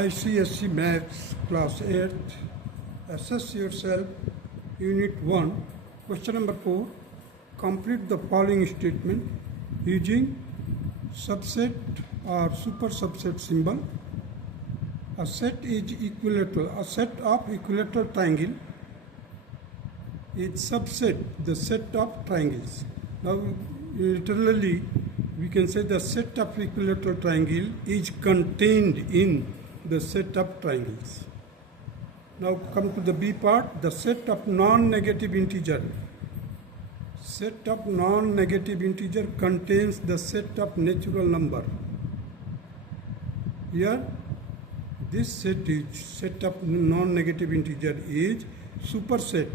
ICSC Maths Class 8, Assess Yourself, Unit 1, Question number 4. Complete the following statement using subset or super subset symbol. A set is equilateral. A set of equilateral triangle is subset, the set of triangles. Now, literally, we can say the set of equilateral triangle is contained in the set of triangles. Now come to the B part, the set of non-negative integer. Set of non-negative integer contains the set of natural number. Here, this set of non-negative integer is superset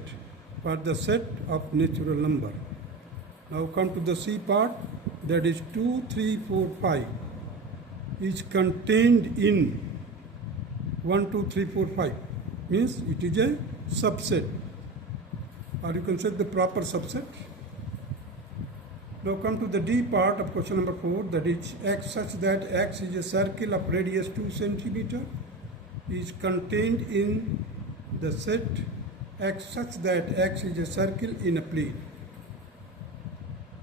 for the set of natural number. Now come to the C part, that is 2, 3, 4, 5 is contained in 1, 2, 3, 4, 5 means it is a subset, or you can say the proper subset. Now come to the D part of question number 4, that is x such that x is a circle of radius 2 centimeter is contained in the set x such that x is a circle in a plane.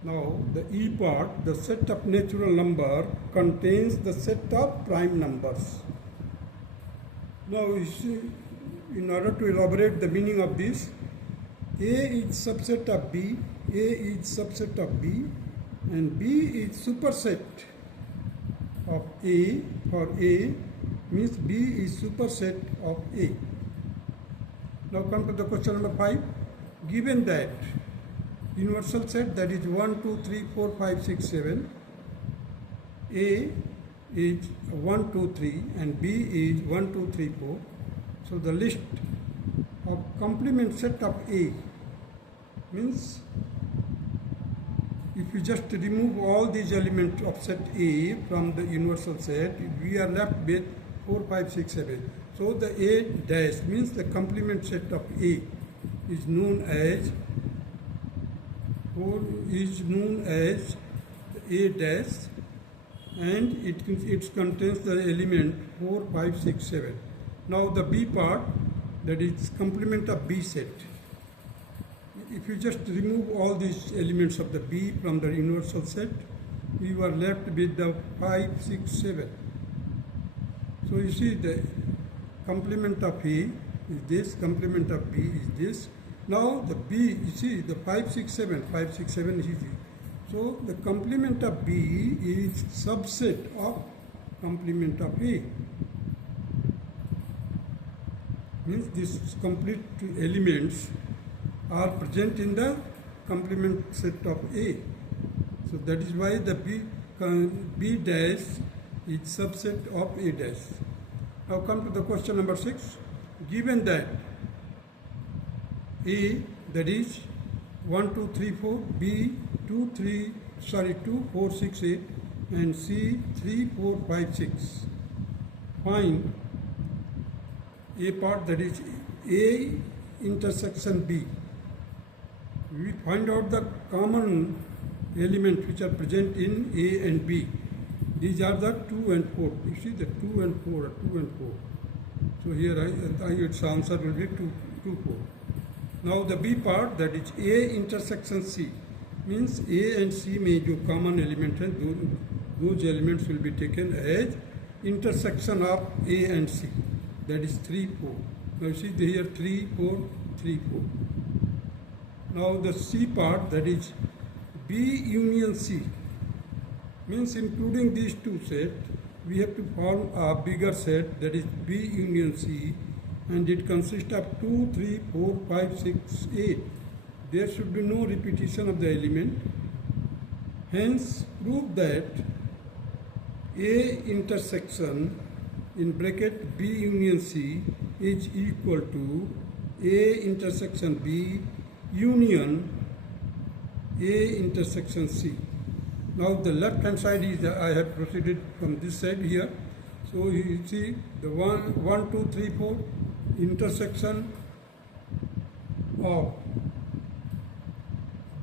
Now the E part, the set of natural number contains the set of prime numbers. Now you see, in order to elaborate the meaning of this, A is subset of B, A is subset of B, and B is superset of A. For A means B is superset of A. Now come to the question number 5. Given that universal set, that is 1, 2, 3, 4, 5, 6, 7, A is 1, 2, 3 and B is 1, 2, 3, 4. So the list of complement set of A means if you just remove all these elements of set A from the universal set, we are left with 4, 5, 6, 7. So the A dash means the complement set of A is known as A dash, and it contains the element 4, 5, 6, 7. Now the B part, that is complement of B set. If you just remove all these elements of the B from the universal set, you are left with the 5, 6, 7. So you see the complement of A is this, complement of B is this. Now the B, you see the 5, 6, 7 is easy. So the complement of B is subset of complement of A. Means these complete elements are present in the complement set of A. So that is why the B dash is subset of A dash. Now come to the question number 6. Given that A, that is 1, 2, 3, 4, B 2, 4, 6, 8 and C 3, 4, 5, 6. Find A part, that is A intersection B. We find out the common elements which are present in A and B. These are the 2 and 4. You see the 2 and 4, 2 and 4. So here its answer will be 2, 4. Now the B part, that is A intersection C, means A and C may जो common element है, those elements will be taken as intersection of A and C, that is 3, 4. Now you see here 3, 4, 3, 4. Now the C part, that is B union C, means including these two sets, we have to form a bigger set, that is B union C, and it consists of 2, 3, 4, 5, 6, 8. There should be no repetition of the element. Hence, prove that A intersection in bracket B union C is equal to A intersection B union A intersection C. Now the left hand side is, I have proceeded from this side here. So you see the 1, 2, 3, 4 intersection of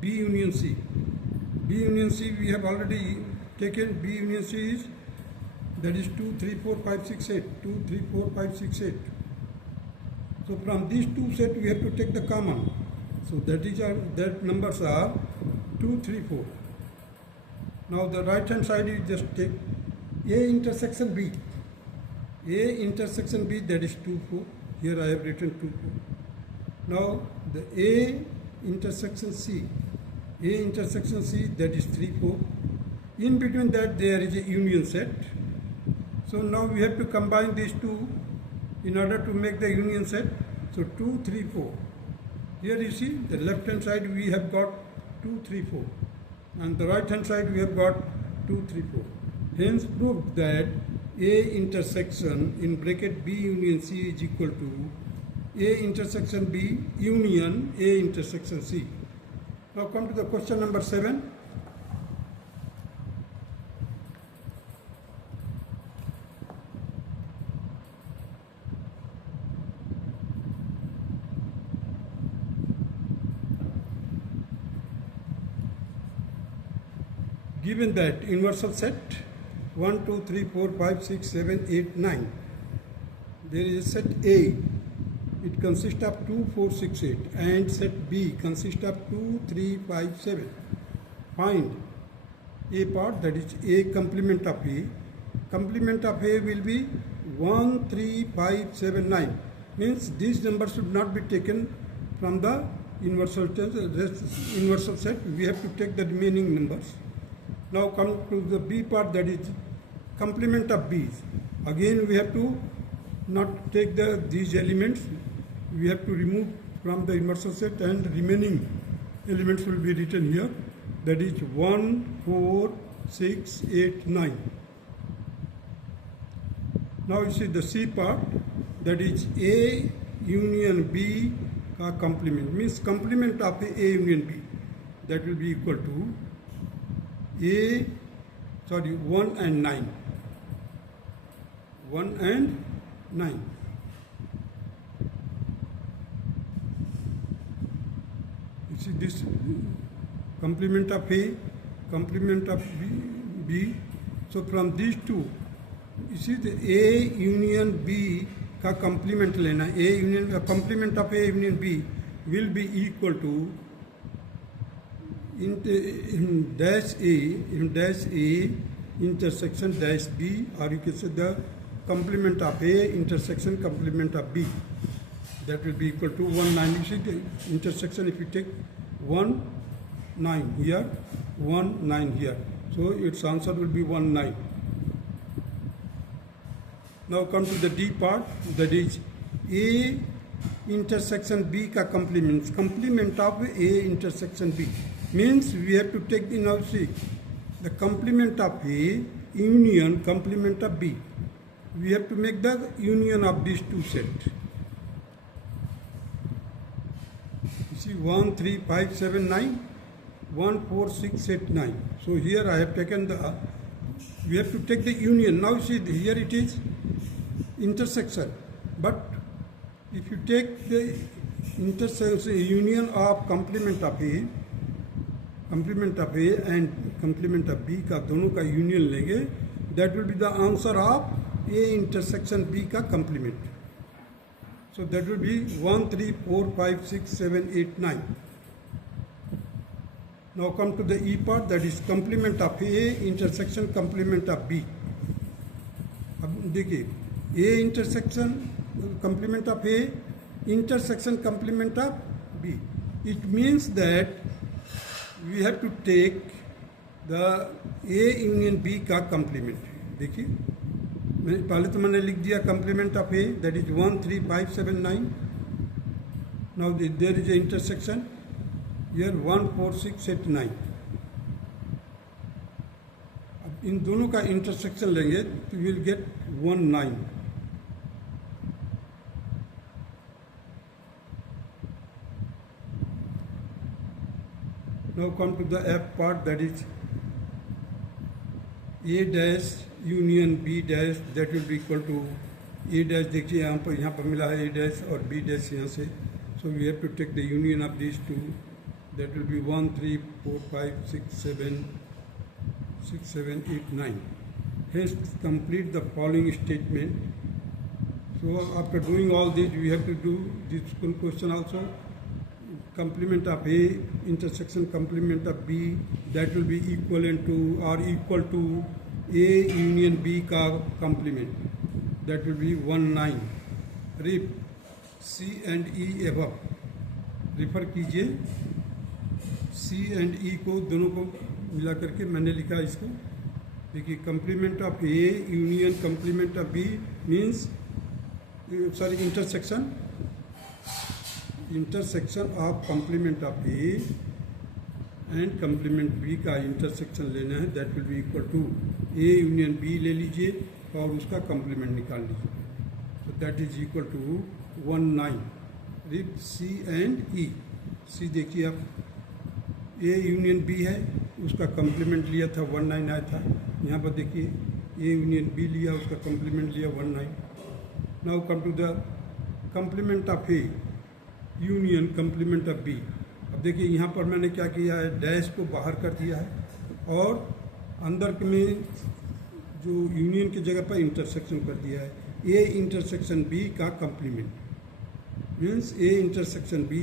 B union C. B union C we have already taken. B union C is that is 2, 3, 4, 5, 6, 8. 2, 3, 4, 5, 6, 8. So from these two sets we have to take the common. So that numbers are 2, 3, 4. Now the right hand side you just take A intersection B. A intersection B, that is 2, 4. Here I have written 2, 4. Now the A intersection C. A intersection C, that is 3, 4. In between that there is a union set. So now we have to combine these two in order to make the union set. So 2, 3, 4. Here you see the left hand side we have got 2, 3, 4. And the right hand side we have got 2, 3, 4. Hence proved that A intersection in bracket B union C is equal to A intersection B union A intersection C. Now come to the question number 7. Given that universal set 1, 2, 3, 4, 5, 6, 7, 8, 9. There is a set A. It consists of 2, 4, 6, 8. And set B consists of 2, 3, 5, 7. Find A part, that is A complement of A. Complement of A will be 1, 3, 5, 7, 9. Means these numbers should not be taken from the universal set. We have to take the remaining numbers. Now come to the B part, that is complement of B. Again we have to not take these elements. We have to remove from the universal set and remaining elements will be written here. That is 1, 4, 6, 8, 9. Now you see the C part, that is A union B ka complement. Means complement of A union B. That will be equal to 1 and 9. 1 and 9. You see this complement of A, complement of B. So from these two, you see the A union B का complement लेना. A union complement of A union B will be equal to in dash A intersection dash B, or you can say the complement of A intersection complement of B. That will be equal to 1, 9. You see the intersection, if you take 1, 9 here, 1, 9 here. So its answer will be 1, 9. Now come to the D part, that is A intersection B ka complement. Complement of A intersection B. Means we have to take now see the complement of A union complement of B. We have to make the union of these two sets. You see 1, 3, 5, 7, 9, 1, 4, 6, 8, 9. So here I have taken we have to take the union. Now see here it is intersection. But if you take the intersection union of complement of A and complement of B का दोनों का union लेंगे, that will be the answer of A intersection B का complement. So that will be 1, 3, 4, 5, 6, 7, 8, 9. Now come to the E part, that is complement of A intersection complement of B. अब देखिए A intersection complement of A intersection complement of B. It means that we have to take the A union B का complement. देखिए पहले तो मैंने लिख दिया complement of A, that is 1, 3, 5, 7, 9. Now there is an intersection here 1, 4, 6, 8, 9. अब इन दोनों का intersection लेंगे तो we will get 1, 9. Now come to the F part, that is A dash union B dash, that will be equal to A dash. देखिए यहाँ पर मिला है A dash और B dash यहाँ से. So we have to take the union of these two. That will be 1, 3, 4, 5, 6, 7, 8, 9. hence complete the following statement. So after doing all this, we have to do this question also. Complement of A intersection complement of B, that will be equivalent to or equal to A union B का complement, that will be 1 9. Ref C and E above, refer कीजिए C and E को दोनों को मिला करके मैंने लिखा इसको. देखिए complement of A union complement of B means intersection of complement of A and complement B का इंटरसेक्शन लेना है. That will be equal to A union B ले लीजिए और उसका complement निकाल लीजिए. तो that is equal to 1 9. Rep C and E. C देखिए आप, A यूनियन B है, उसका complement लिया था 1 9 आया था. यहाँ पर देखिए A यूनियन B लिया, उसका complement लिया 1 9. Now come to the complement of A union complement of B. अब देखिए यहाँ पर मैंने क्या किया है, डैश को बाहर कर दिया है और अंदर में जो यूनियन की जगह पर इंटरसेक्शन कर दिया है. A इंटरसेक्शन B का complement means A intersection B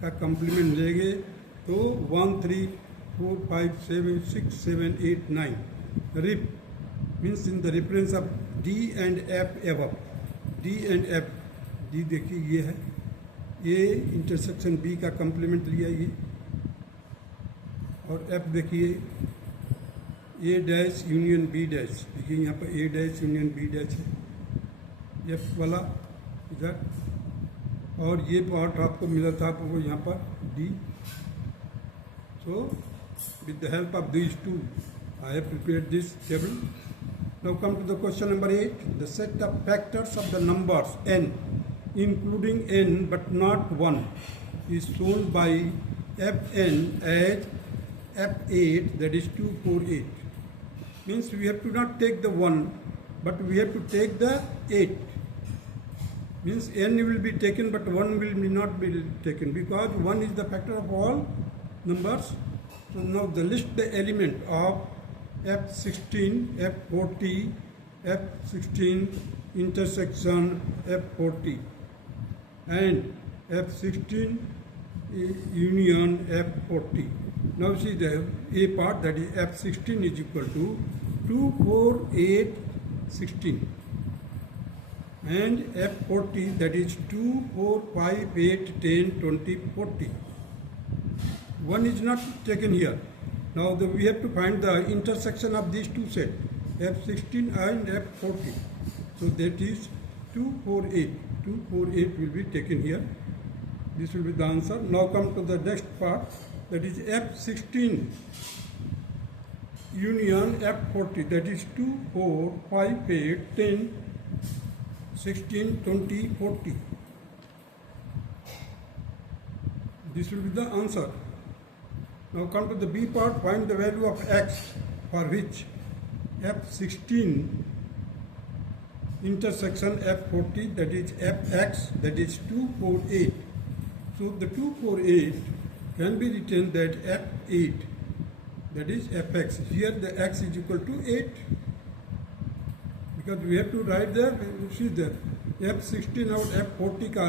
का कंप्लीमेंट लेंगे तो 1 3 4 5 7 6 7 8 9. Rep means in the reference of D and F above. D and F, D देखिए ये है, A इंटरसेक्शन B का कंप्लीमेंट लिया ये, और F देखिए A dash union B dash. देखिए यहाँ पर A dash union B dash है, F वाला इधर, और ये पार्ट आपको मिला था आपको यहाँ पर D. So with the help of this too I have prepared this table. Now come to the question number 8. The set of factors of the numbers n including n but not 1 is shown by Fn as F8, that is 2 4 8. Means we have to not take the 1 but we have to take the 8. Means n will be taken but 1 will not be taken because 1 is the factor of all numbers. So now the list the element of F16, F40, F16 intersection F40 and F16 union F40. Now see the A part, that is F16 is equal to 2 4 8 16 and F40 that is 2 4 5 8 10 20 40. 1 is not taken here. Now we have to find the intersection of these two sets, F16 and F40. So that is 2 4 8. 2 4 8 will be taken here. This will be the answer. Now come to the next part, that is F16 union F40, that is 2 4 5 8 10 16 20 40. This will be the answer. Now come to the B part. Find the value of x for which F16 intersection F40, that is Fx, that is 2 4 8. So the 2 4 8 can be written that F8, that is Fx. Here the x is equal to 8 because we have to write there. See there F16 और F40 का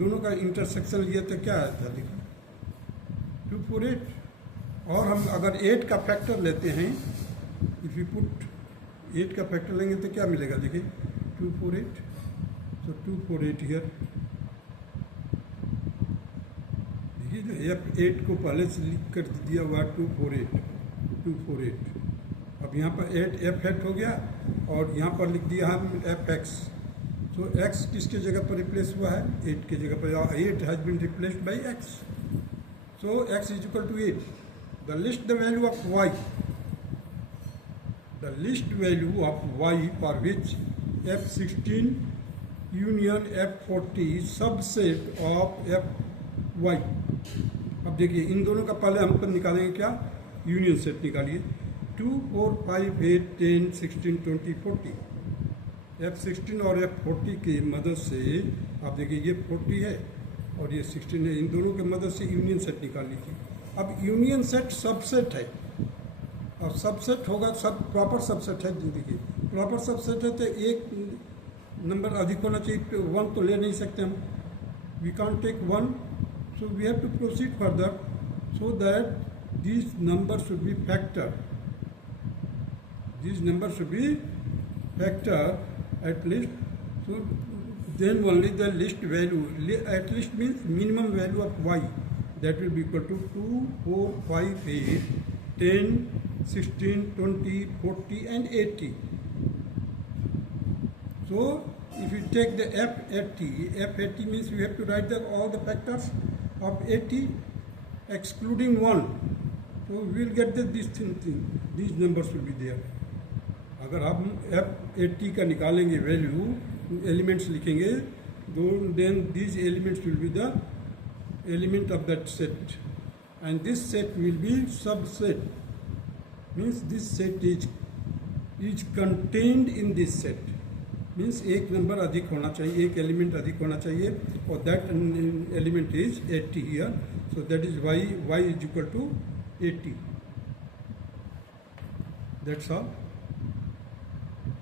दोनों का intersection लिया तो क्या आया था, देखो 2 4 8. और हम अगर 8 का फैक्टर लेते हैं, इफ यू पुट 8 का फैक्टर लेंगे तो क्या मिलेगा, देखिए 2 4 8. सो 2 4 8 हियर. देखिए F8 को पहले से लिख कर दिया हुआ 2 4 8 2 4 8. अब यहाँ पर 8 F8 हो गया और यहाँ पर लिख दिया हम Fx. सो x किसके जगह पर रिप्लेस हुआ है, 8 के जगह पर. 8 has been replaced by x. So x is equal to 8. The list the value of y. The list value of y for which F16 union F40 subset of Fy. अब देखिए इन दोनों का पहले हम निकालेंगे क्या, यूनियन सेट निकालिए. 2 4 5 8 10 16 20 40. F16 और F40 की मदद से आप देखिए ये 40 है और ये 16 है. इन दोनों की मदद से यूनियन सेट निकाल लीजिए. अब यूनियन सेट सबसेट है. और सबसेट होगा, सब प्रॉपर सबसेट है। देखिए प्रॉपर सबसेट है तो एक नंबर अधिक होना चाहिए, वन तो ले नहीं सकते हम, we can't take one, so we have to proceed further so that this number should be factor, this number should be factor at least, so then only the list value, at least means minimum value of y, that will be equal to 2, 4, 5, 8, 10, 16, 20, 40 and 80. So if you take the f80 means we have to write all the factors of 80 excluding 1. So we will get this thing, these numbers will be there. अगर हम f80 का निकालेंगे value, elements लिखेंगे, then these elements will be the element of that set, and this set will be subset, means this set is contained in this set, means एक number अधिक होना चाहिए, एक एलिमेंट अधिक होना चाहिए, और that element is 80 here, so that is why y is equal to 80. That's all.